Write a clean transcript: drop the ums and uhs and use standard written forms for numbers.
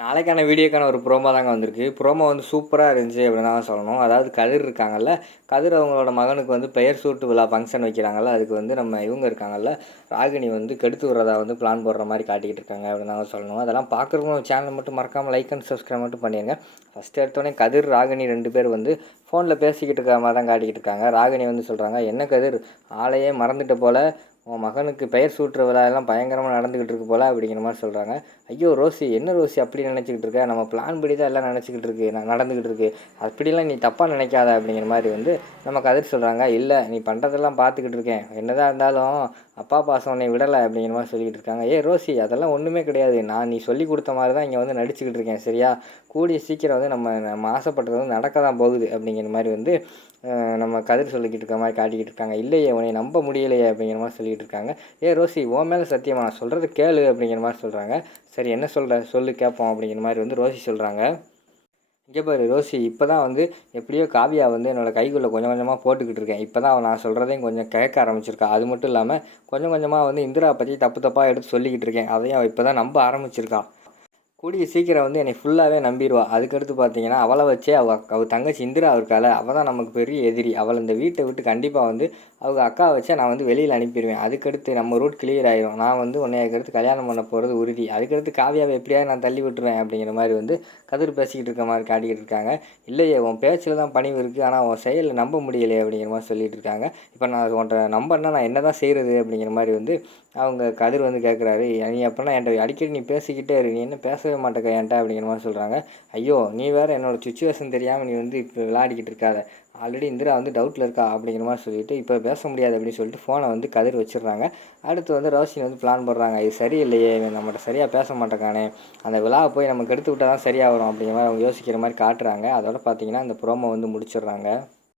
நாளைக்கான வீடியோக்கான ஒரு ப்ரோமோ தாங்க வந்திருக்கு. ப்ரோமோ வந்து சூப்பராக இருந்துச்சு அப்படின்னு தான் சொல்லணும். அதாவது கதிர் இருக்காங்கல்ல, கதிர் அவங்களோட மகனுக்கு வந்து பெயர் சூட்டு விழா ஃபங்க்ஷன் வைக்கிறாங்கல்ல, அதுக்கு வந்து நம்ம இவங்க இருக்காங்கல்ல, ராகினி வந்து கெடுத்து விட்றதா வந்து பிளான் போடுற மாதிரி காட்டிக்கிட்டு இருக்காங்க அப்படின்னு தான் சொல்லணும். அதெல்லாம் பார்க்குறவங்க சேனல் மட்டும் மறக்காமல் லைக் அண்ட் சப்ஸ்கிரைப் மட்டும் பண்ணிடுங்க. ஃபஸ்ட்டு எடுத்தோடனே கதிர் ராகினி 2 பேர் வந்து ஃபோனில் பேசிக்கிட்டு இருக்க மாதிரி தான் காட்டிக்கிட்டு இருக்காங்க. ராகினி வந்து சொல்கிறாங்க, என்ன கதிர் ஆளையே மறந்துட்ட போல், உன் மகனுக்கு பெயர் சூட்டுற விழா எல்லாம் பயங்கரமாக நடந்துக்கிட்டு இருக்கு போல் அப்படிங்கிற மாதிரி சொல்கிறாங்க. ஐயோ ரோசி, என்ன ரோசி அப்படி நினச்சிக்கிட்டு இருக்க, நம்ம பிளான் படி தான் எல்லாம் நினச்சிக்கிட்டு இருக்கு நடந்துக்கிட்டு இருக்கு, அப்படிலாம் நீ தப்பாக நினைக்காத அப்படிங்கிற மாதிரி வந்து நம்ம கதிர் சொல்கிறாங்க. இல்லை, நீ பண்ணுறதெல்லாம் பார்த்துக்கிட்டு இருக்கேன், என்னதான் இருந்தாலும் அப்பா பாசம் உன்னை விடலை அப்படிங்கிற மாதிரி சொல்லிக்கிட்டு இருக்காங்க. ரோசி, அதெல்லாம் ஒன்றுமே கிடையாது, நான் நீ சொல்லி கொடுத்த மாதிரி தான் இங்கே வந்து நடிச்சுக்கிட்டு இருக்கேன் சரியா, கூடிய சீக்கிரம் வந்து நம்ம ஆசைப்பட்டது வந்து நடக்க தான் போகுது அப்படிங்கிற மாதிரி வந்து நம்ம கதிர் சொல்லிக்கிட்டு இருக்க மாதிரி காட்டிக்கிட்டு இருக்காங்க. இல்லையே, உன்னை நம்ப முடியலையே அப்படிங்கிற மாதிரி சொல்லிக்கிட்டு இருக்காங்க. ரோசி, உன் மேலே சத்தியமா நான் சொல்கிறது கேளு அப்படிங்கிற மாதிரி சொல்கிறாங்க. சரி, என்ன சொல்கிற சொல்லு கேட்போம் அப்படிங்கிற மாதிரி வந்து ரோசி சொல்கிறாங்க. இங்கே பாரு ரோசி, இப்போ தான் வந்து எப்படியோ காவியா வந்து என்னோடய கைக்குள்ளே கொஞ்சம் கொஞ்சமாக போட்டுக்கிட்டு இருக்கேன். இப்போ தான் நான் சொல்கிறதையும் கொஞ்சம் கேட்க ஆரம்பிச்சிருக்கா. அது மட்டும் இல்லாமல் கொஞ்சம் கொஞ்சமாக வந்து இந்திரா பற்றி தப்பு தப்பாக எடுத்து சொல்லிக்கிட்டு இருக்கேன். அதையும் அவள் இப்போ தான் நம்ப ஆரம்பிச்சிருக்கா. கூடிய சீக்கிரம் வந்து என்னை ஃபுல்லாகவே நம்பிடுவா. அதுக்கடுத்து பார்த்தீங்கன்னா அவளை வச்சே அவள் தங்கச்சி இந்திரா இருக்கால, அவள் தான் நமக்கு பெரிய எதிரி. அவள் இந்த வீட்டை விட்டு கண்டிப்பாக வந்து அவங்க அக்கா வச்சே நான் வந்து வெளியில் அனுப்பிடுவேன். அதுக்கடுத்து நம்ம ரூட் கிளியர் ஆயிரும். நான் வந்து உன்னை அதுக்கடுத்து கல்யாணம் பண்ண போகிறது உறுதி. அதுக்கடுத்து காவியாவை எப்படியாவது நான் தள்ளி விட்டுருவேன் அப்படிங்கிற மாதிரி வந்து கதிர் பேசிக்கிட்டு இருக்க மாதிரி காட்டிக்கிட்டு இருக்காங்க. இல்லையே, உன் பேச்சில் தான் பணிவு இருக்குது, ஆனால் உன் செயலில் நம்ப முடியலையே அப்படிங்கிற மாதிரி சொல்லிட்டு இருக்காங்க. இப்போ நான் உன்ட்ட நம்பன்னா நான் என்ன தான் செய்கிறது அப்படிங்கிற மாதிரி வந்து அவங்க கதிர் வந்து கேட்குறாரு. நீ அப்படின்னா என்கிட்ட அடிக்கடி நீ பேசிக்கிட்டே இரு, நீ என்ன பேசவே மாட்டேக்க என்கிட்ட அப்படிங்கிற மாதிரி சொல்கிறாங்க. ஐயோ, நீ வேறு என்னோடய சுச்சுவேஷன் தெரியாமல் நீ வந்து இப்போ விளையாடிக்கிட்டு இருக்காத, ஆல்ரெடி இந்திரா வந்து டவுட்டில் இருக்கா அப்படிங்கிற மாதிரி சொல்லிவிட்டு இப்போ பேச முடியாது அப்படின்னு சொல்லிட்டு ஃபோனை வந்து கதிர் வச்சிடுறாங்க. அடுத்து வந்து ரோஷினி வந்து பிளான் போடுறாங்க. இது சரியில்லையே, நம்மகிட்ட சரியாக பேச மாட்டேக்கானே, அந்த விழாவை போய் நம்ம கெடுத்து விட்டால் தான் சரியாக வரும் அப்படிங்கிற மாதிரி அவங்க யோசிக்கிற மாதிரி காட்டுறாங்க. அதோட பார்த்தீங்கன்னா அந்த ப்ரோமோ வந்து முடிச்சிடுறாங்க.